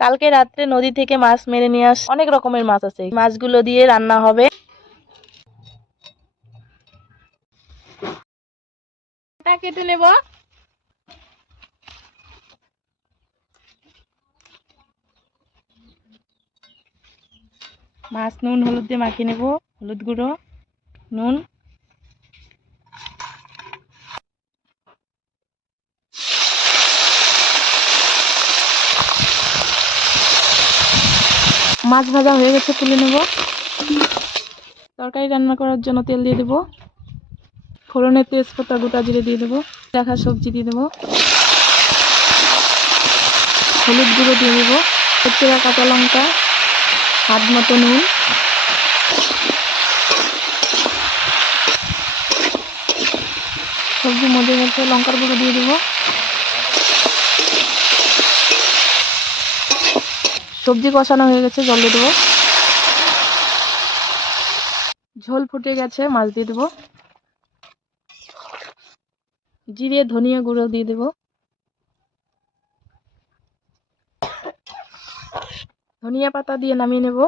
কালকে রাত্রে নদী থেকে মাছ মেরে নিয়ে অনেক রকমের মাছ আছে, মাছগুলো দিয়ে রান্না হবে। কেটে নেব। মাছ নুন হলুদ দিয়ে মাখিয়ে নেব। হলুদ গুঁড়ো, নুন, মাছ ভাজা হয়ে গেছে, তুলে নেব। তরকারি রান্না করার জন্য তেল দিয়ে দেব। ফোড়নে তেজপাতা গোটা জিরে দিয়ে দেবো। রাখা সবজি দিয়ে দেবো। হলুদ গুঁড়ো দিয়ে দেবো। কচুরা কাঁচা লঙ্কা, স্বাদ মতো নুন, সবজি মধ্যে মধ্যে লঙ্কার গুঁড়ো দিয়ে দেবো। সবজি কষানো হয়ে গেছে, জল দিয়ে দেবো। ঝোল ফুটে গেছে, মাছ দিয়ে দেবো। জিরে ধনিয়া গুঁড়ো দিয়ে দেবো। ধনিয়া পাতা দিয়ে নামিয়ে নেব।